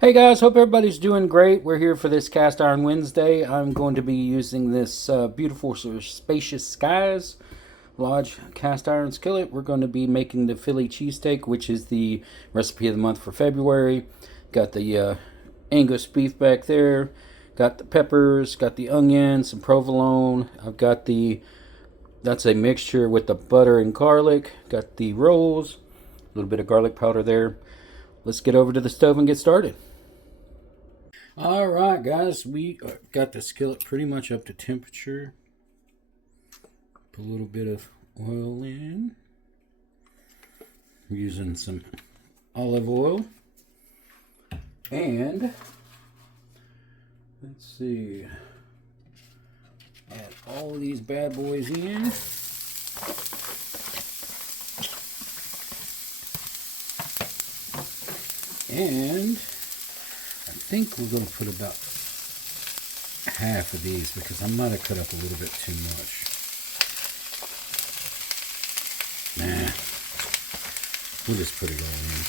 Hey guys, hope everybody's doing great. We're here for this Cast Iron Wednesday. I'm going to be using this beautiful Spacious Skies Lodge cast iron skillet. We're going to be making the Philly cheesesteak, which is the recipe of the month for February. Got the Angus beef back there. Got the peppers, got the onions, some provolone. I've got that's a mixture with the butter and garlic. Got the rolls, a little bit of garlic powder there. Let's get over to the stove and get started. All right, guys, we got the skillet pretty much up to temperature. Put a little bit of oil in. We're using some olive oil. And let's see, add all of these bad boys in. And I think we're going to put about half of these because I might have cut up a little bit too much. Nah, we'll just put it all in.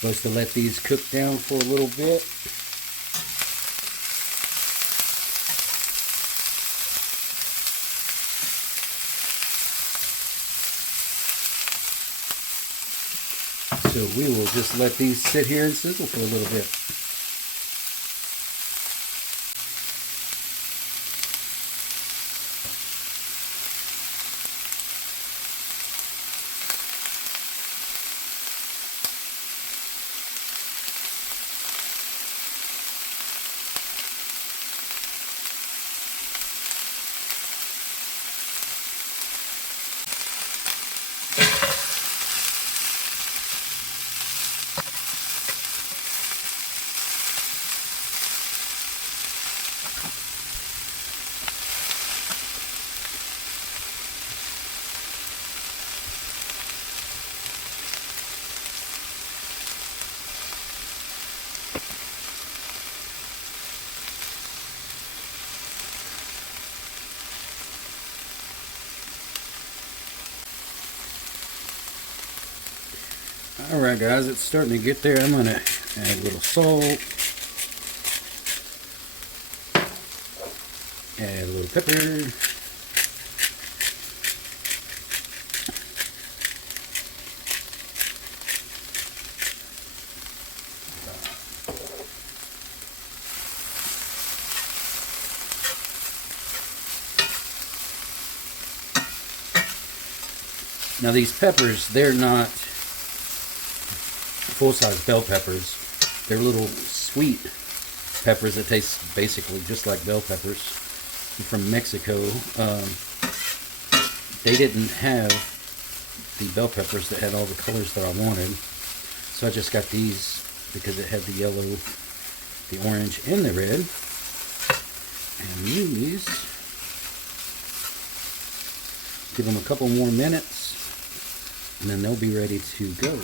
Supposed to let these cook down for a little bit. So we will just let these sit here and sizzle for a little bit. Alright guys, it's starting to get there. I'm going to add a little salt, add a little pepper, now these peppers, they're not full-size bell peppers. They're little sweet peppers that taste basically just like bell peppers from Mexico. They didn't have the bell peppers that had all the colors that I wanted, so I just got these because it had the yellow, the orange, and the red. And these, give them a couple more minutes and then they'll be ready to go.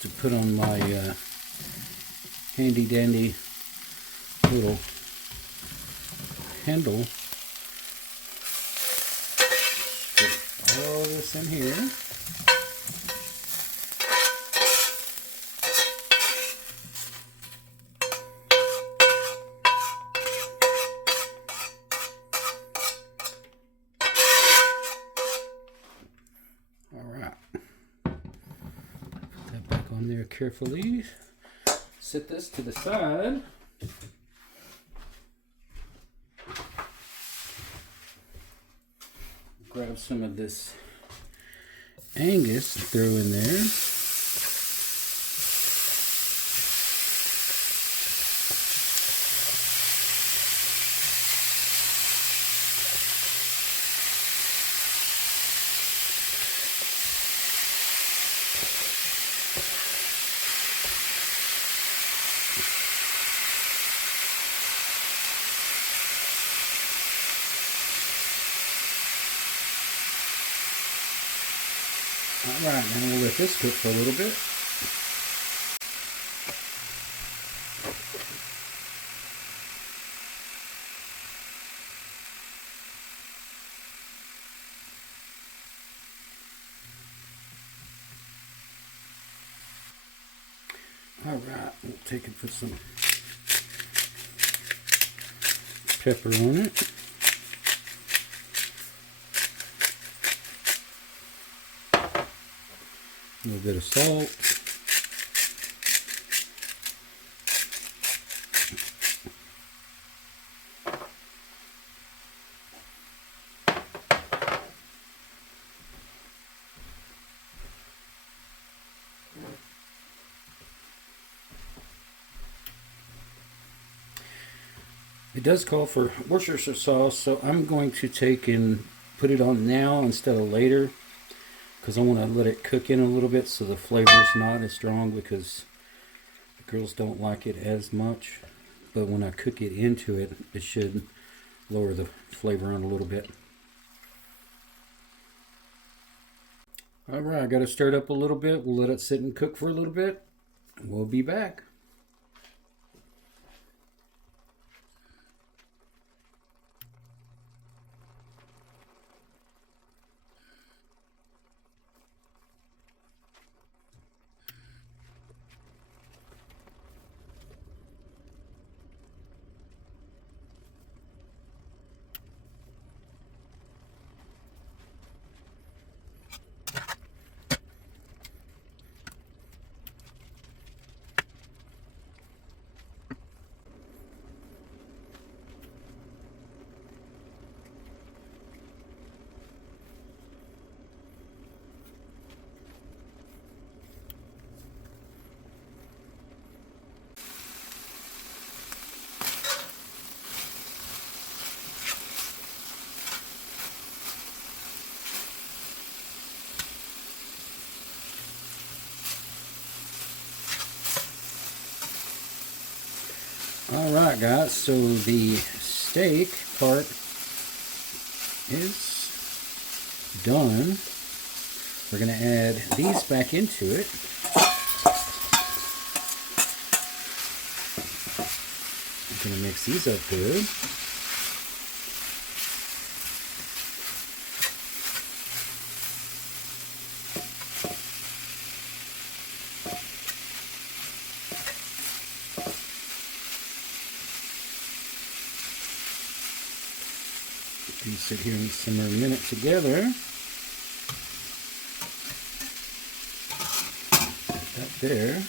To put on my handy dandy little handle. Put all this in here. On there carefully. Set this to the side. Grab some of this Angus, throw in there. Alright, now we'll let this cook for a little bit. Alright, we'll take and put some pepper on it. A little bit of salt. It does call for Worcestershire sauce, so I'm going to take and put it on now instead of later, because I want to let it cook in a little bit so the flavor is not as strong, because the girls don't like it as much. But when I cook it into it, it should lower the flavor on a little bit. Alright, I got to stir it up a little bit. We'll let it sit and cook for a little bit. We'll be back. Alright guys, so the steak part is done. We're going to add these back into it. I'm going to mix these up good. These sit here and simmer a minute together. Put that there.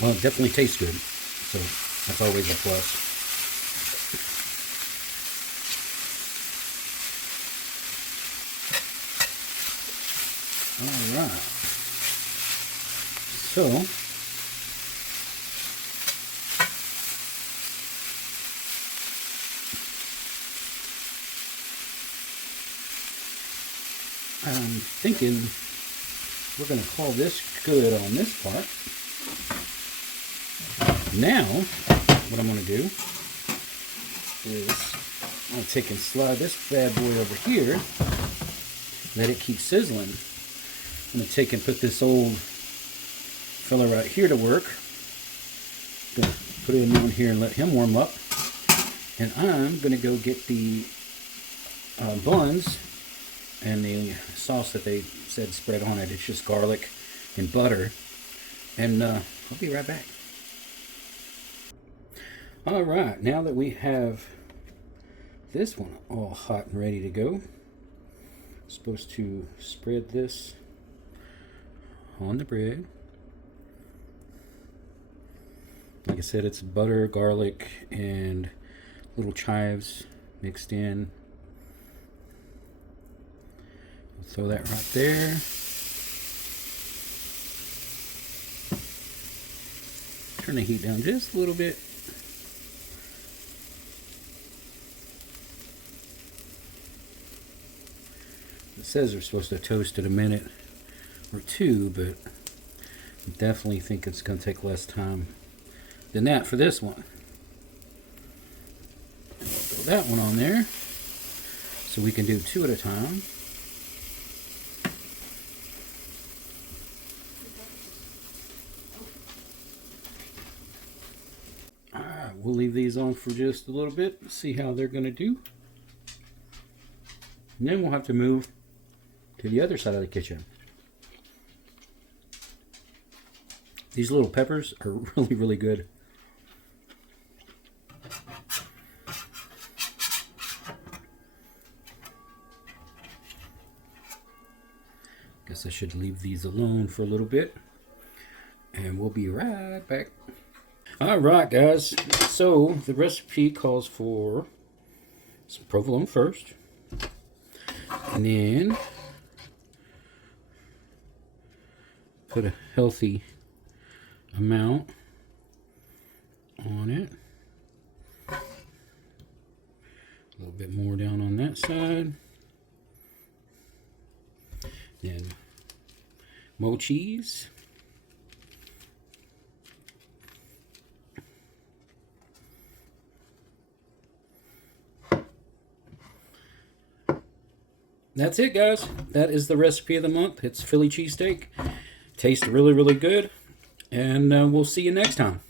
Well, it definitely tastes good, so that's always a plus. All right. So, I'm thinking we're going to call this good on this part. Now, what I'm going to do is I'm going to take and slide this bad boy over here, let it keep sizzling. I'm going to take and put this old fella right here to work. I'm going to put him on here and let him warm up. And I'm going to go get the buns and the sauce that they said spread on it. It's just garlic and butter. And I'll be right back. Alright, now that we have this one all hot and ready to go, I'm supposed to spread this on the bread. Like I said, it's butter, garlic, and little chives mixed in. We'll throw that right there. Turn the heat down just a little bit. It says they're supposed to toast it a minute or two, but I definitely think it's going to take less time than that for this one. And we'll throw that one on there so we can do 2 at a time. Alright, we'll leave these on for just a little bit, see how they're going to do. And then we'll have to move to the other side of the kitchen. These little peppers are really, really good. Guess I should leave these alone for a little bit. And we'll be right back. Alright guys, so the recipe calls for some provolone first. And then put a healthy amount on it. A little bit more down on that side. Then more cheese. That's it, guys. That is the recipe of the month. It's Philly cheesesteak. Tastes really, really good. And we'll see you next time.